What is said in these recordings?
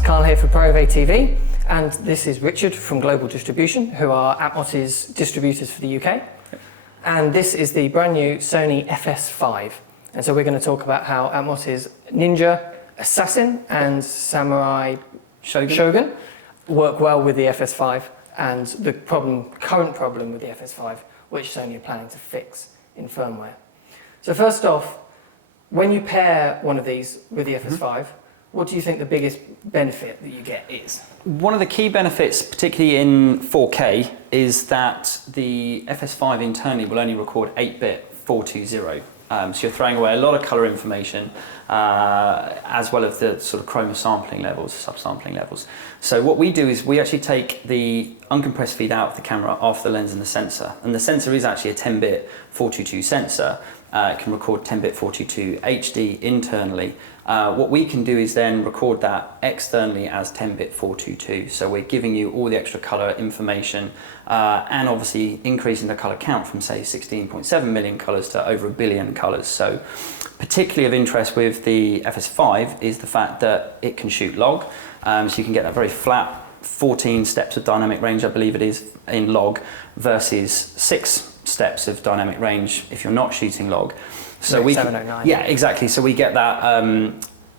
it's Carl here for ProAV TV, and this is Richard from Global Distribution, who are Atomos's distributors for the UK. And this is the brand new Sony FS5. And so we're going to talk about how Atomos's Ninja Assassin and Samurai Shogun work well with the FS5, and the current problem with the FS5, which Sony are planning to fix in firmware. So first off, when you pair one of these with the FS5, what do you think the biggest benefit that you get is? One of the key benefits, particularly in 4K, is that the FS5 internally will only record 8-bit 420. So you're throwing away a lot of colour information, as well as the sort of chroma sampling levels, subsampling levels. So what we do is we actually take the uncompressed feed out of the camera after the lens and the sensor. And the sensor is actually a 10-bit 422 sensor. It can record 10-bit 422 HD internally. What we can do is then record that externally as 10-bit 422. So we're giving you all the extra color information and obviously increasing the color count from say 16.7 million colors to over 1 billion colors. So particularly of interest with the FS5 is the fact that it can shoot log. So you can get that very flat 14 steps of dynamic range, I believe it is, in log versus 6 steps of dynamic range if you're not shooting log. So we 709. Yeah, exactly. So we get that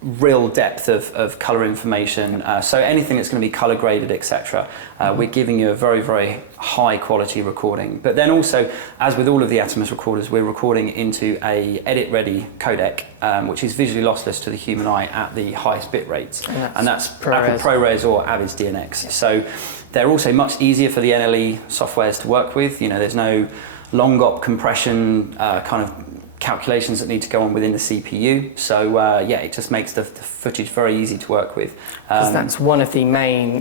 real depth of color information. So anything that's going to be color graded, etc. We're giving you a very, very high quality recording. But then also, as with all of the Atomos recorders, we're recording into a edit ready codec, which is visually lossless to the human eye at the highest bit rates. And that's Apple ProRes or Avid's DNX. Yeah. So they're also much easier for the NLE softwares to work with. You know, there's no long op compression kind of calculations that need to go on within the CPU. So yeah, it just makes the footage very easy to work with. Because that's one of the main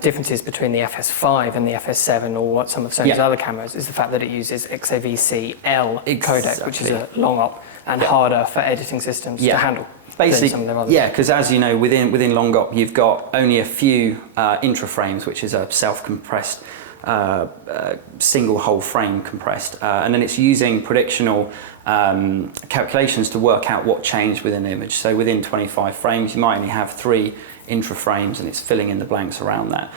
differences between the FS5 and the FS7 or what some of Sony's other cameras is the fact that it uses XAVC-L codec, which is a long op and harder for editing systems to handle. Basically, yeah, because as you know, within long op, you've got only a few intra-frames, which is a self-compressed single whole frame compressed, and then it's using predictional calculations to work out what changed within the image. So within 25 frames, you might only have 3 intra frames, and it's filling in the blanks around that.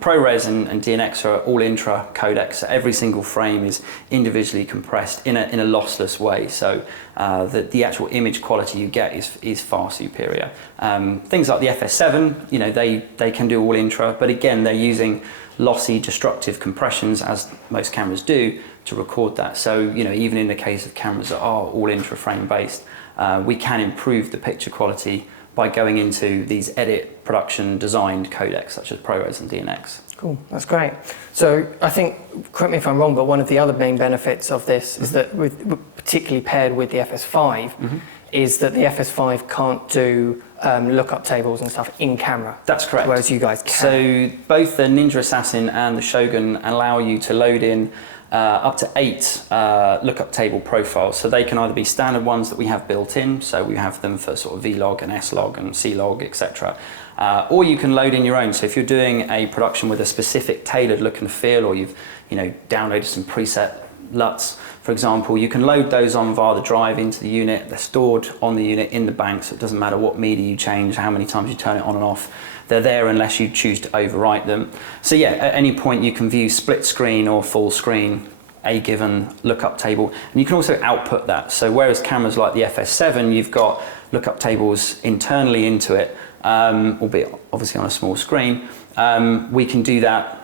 ProRes and DNX are all intra codecs, so every single frame is individually compressed in a lossless way. So the actual image quality you get is far superior. Things like the FS7, you know, they can do all intra, but again, they're using lossy destructive compressions, as most cameras do, to record that. So, you know, even in the case of cameras that are all intra-frame based, we can improve the picture quality by going into these edit production designed codecs such as ProRes and DNX. Cool, that's great. So I think, correct me if I'm wrong, but one of the other main benefits of this is that, particularly paired with the FS5, is that the FS5 can't do lookup tables and stuff in camera. That's correct. Whereas you guys can. So both the Ninja Assassin and the Shogun allow you to load in up to 8 lookup table profiles. So they can either be standard ones that we have built in, so we have them for sort of Vlog and S-Log and C-Log, etc. Or you can load in your own. So if you're doing a production with a specific tailored look and feel, or you've downloaded some preset LUTs, for example, you can load those on via the drive into the unit. They're stored on the unit in the bank, so it doesn't matter what media you change, how many times you turn it on and off. They're there unless you choose to overwrite them. So yeah, at any point you can view split screen or full screen a given lookup table, and you can also output that. So whereas cameras like the FS7, you've got lookup tables internally into it, albeit obviously on a small screen, we can do that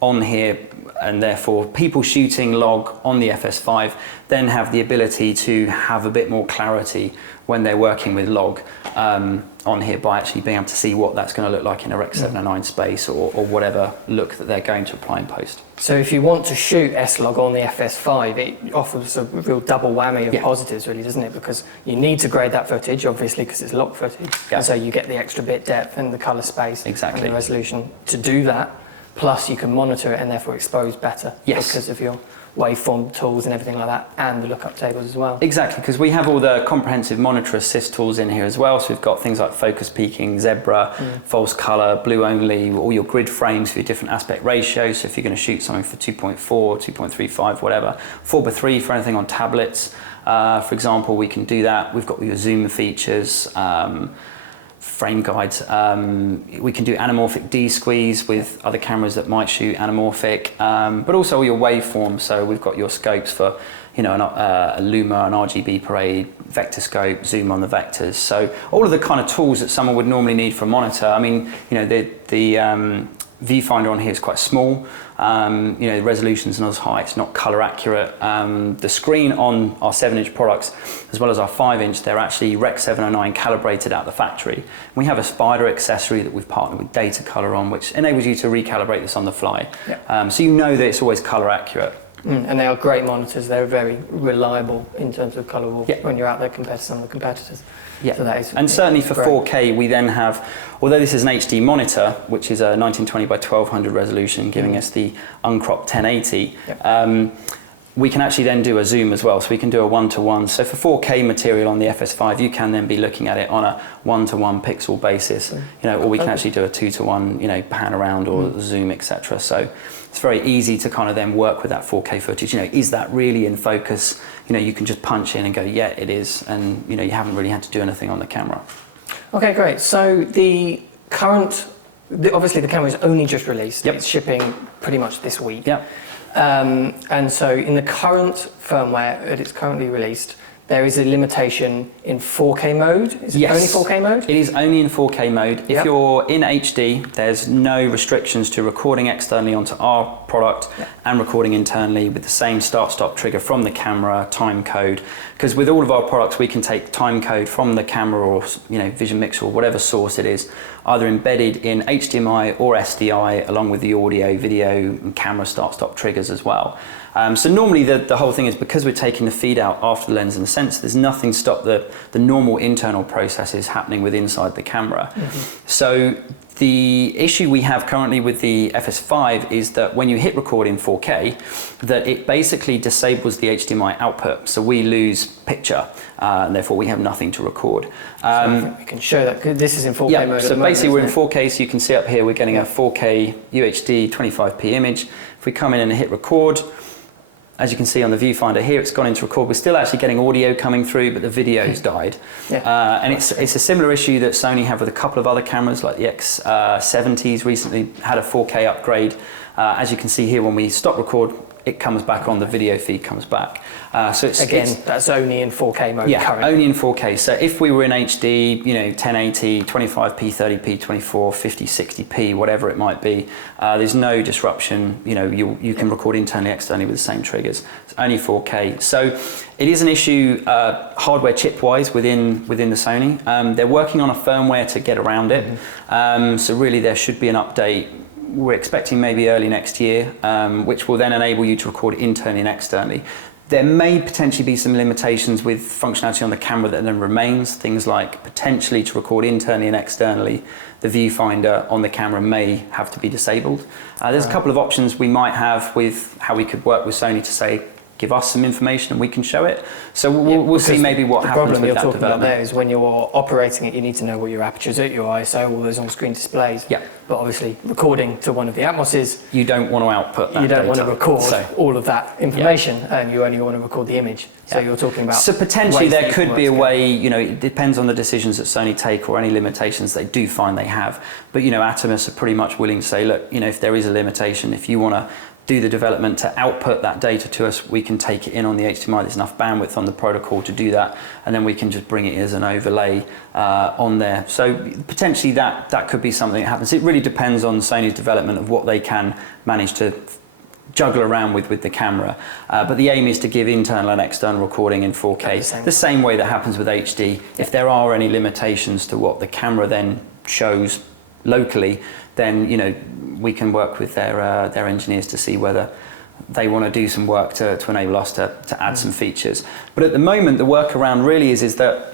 on here, and therefore people shooting log on the FS5 then have the ability to have a bit more clarity when they're working with log on here, by actually being able to see what that's going to look like in a Rec 709 space or whatever look that they're going to apply in post. So if you want to shoot S-Log on the FS5, it offers a real double whammy of positives, really, doesn't it? Because you need to grade that footage, obviously, because it's log footage. And so you get the extra bit depth and the color space and the resolution to do that. Plus you can monitor it and therefore expose better because of your waveform tools and everything like that, and the lookup tables as well. Exactly, because we have all the comprehensive monitor assist tools in here as well. So we've got things like focus peaking, zebra, false color, blue only, all your grid frames for your different aspect ratios. So if you're going to shoot something for 2.4, 2.35, whatever, 4:3 for anything on tablets, for example, we can do that. We've got your zoom features. frame guides. We can do anamorphic D-squeeze with other cameras that might shoot anamorphic, but also all your waveforms. So we've got your scopes for, you know, a Luma, an RGB ProAV, vector scope, zoom on the vectors. So all of the kind of tools that someone would normally need for a monitor. I mean, you know, the viewfinder on here is quite small. You know, the resolution's not as high, it's not color accurate. The screen on our 7-inch products, as well as our 5-inch, they're actually Rec 709 calibrated out the factory. We have a spider accessory that we've partnered with Data Color on, which enables you to recalibrate this on the fly. Yeah. So you know that it's always color accurate. And they are great monitors. They're very reliable in terms of colour when you're out there compared to some of the competitors. Yeah, so that is, and certainly for great. 4K, we then have, although this is an HD monitor, which is a 1920 by 1200 resolution, giving us the uncropped 1080, we can actually then do a zoom as well. So we can do a 1-to-1. So for 4K material on the FS5, you can then be looking at it on a 1-to-1 pixel basis, you know, or we can actually do a 2-to-1, you know, pan around or zoom, etc. So it's very easy to kind of then work with that 4K footage. You know, is that really in focus? You know, you can just punch in and go, yeah, it is. And, you know, you haven't really had to do anything on the camera. Okay, great. So the current, obviously the camera is only just released. It's shipping pretty much this week. And so in the current firmware that it's currently released, there is a limitation in 4K mode. Is it only 4K mode? It is only in 4K mode. If you're in HD, there's no restrictions to recording externally onto our product and recording internally with the same start-stop trigger from the camera, time code. Because with all of our products, we can take time code from the camera or, you know, Vision Mixer or whatever source it is, either embedded in HDMI or SDI, along with the audio, video, and camera start-stop triggers as well. So normally the whole thing is, because we're taking the feed out after the lens and the sensor, there's nothing to stop the normal internal processes happening with inside the camera. So the issue we have currently with the FS5 is that when you hit record in 4K, that it basically disables the HDMI output. So we lose picture, and therefore we have nothing to record. So I think we can show that, because this is in 4K mode. So basically we're in 4K, so you can see up here we're getting a 4K UHD 25p image. If we come in and hit record, as you can see on the viewfinder here, it's gone into record. We're still actually getting audio coming through, but the video's died. And it's a similar issue that Sony have with a couple of other cameras, like the X70s recently had a 4K upgrade. As you can see here, when we stop record, it comes back on, the video feed comes back. So that's only in 4K mode currently. Only in 4K. So if we were in HD, you know, 1080, 25p, 30p, 24, 50, 60p, whatever it might be, there's no disruption. You know, you can record internally, externally with the same triggers. It's only 4K. So it is an issue hardware chip-wise within the Sony. They're working on a firmware to get around it. So really there should be an update. We're expecting maybe early next year, which will then enable you to record internally and externally. There may potentially be some limitations with functionality on the camera that then remains, things like potentially to record internally and externally, the viewfinder on the camera may have to be disabled. There's a couple of options we might have with how we could work with Sony to say, give us some information and we can show it. So we'll see maybe what happens with that development. The problem you're talking about there is when you're operating it, you need to know what your apertures are, your ISO, all those on-screen displays. But obviously, recording to one of the Atmoses, you don't want to output that. You don't data. want to record all of that information, and you only want to record the image. So you're talking about. So potentially there could be a way. You know, it depends on the decisions that Sony take or any limitations they do find they have. But you know, Atomos are pretty much willing to say, look, you know, if there is a limitation, if you want to do the development to output that data to us, we can take it in on the HDMI. There's enough bandwidth on the protocol to do that, and then we can just bring it as an overlay on there. So potentially that could be something that happens. It really depends on Sony's development of what they can manage to juggle around with the camera. But the aim is to give internal and external recording in 4K, the same way that happens with HD. If there are any limitations to what the camera then shows locally, then you know we can work with their engineers to see whether they want to do some work to enable us to add some features. But at the moment, the workaround really is that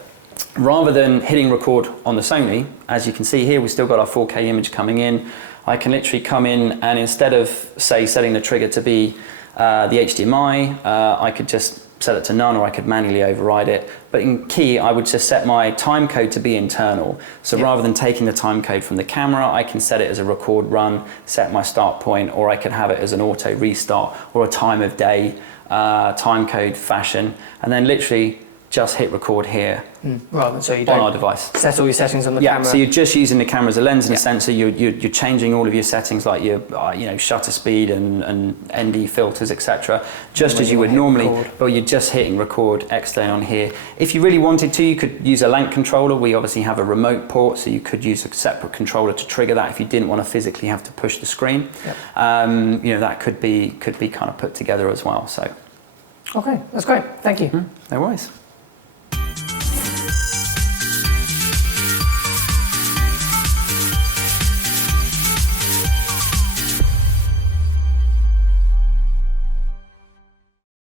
rather than hitting record on the Sony, as you can see here, we've still got our 4K image coming in. I can literally come in and instead of, say, setting the trigger to be the HDMI, I could just set it to none, or I could manually override it. But in key, I would just set my time code to be internal. So rather than taking the time code from the camera, I can set it as a record run, set my start point, or I could have it as an auto restart or a time of day time code fashion. And then literally just hit record here Rather than so you on our don't device. set all your settings on the Yeah, camera. so you're just using the camera as a lens and a Yeah. sensor. You're changing all of your settings, like your shutter speed and ND filters, etc. Just when as you you would hit normally, record. but you're just hitting record external on here. If you really wanted to, you could use a LANC controller. We obviously have a remote port, so you could use a separate controller to trigger that if you didn't want to physically have to push the screen. Yep. That could be kind of put together as well. So Okay, that's great. Thank you. no worries.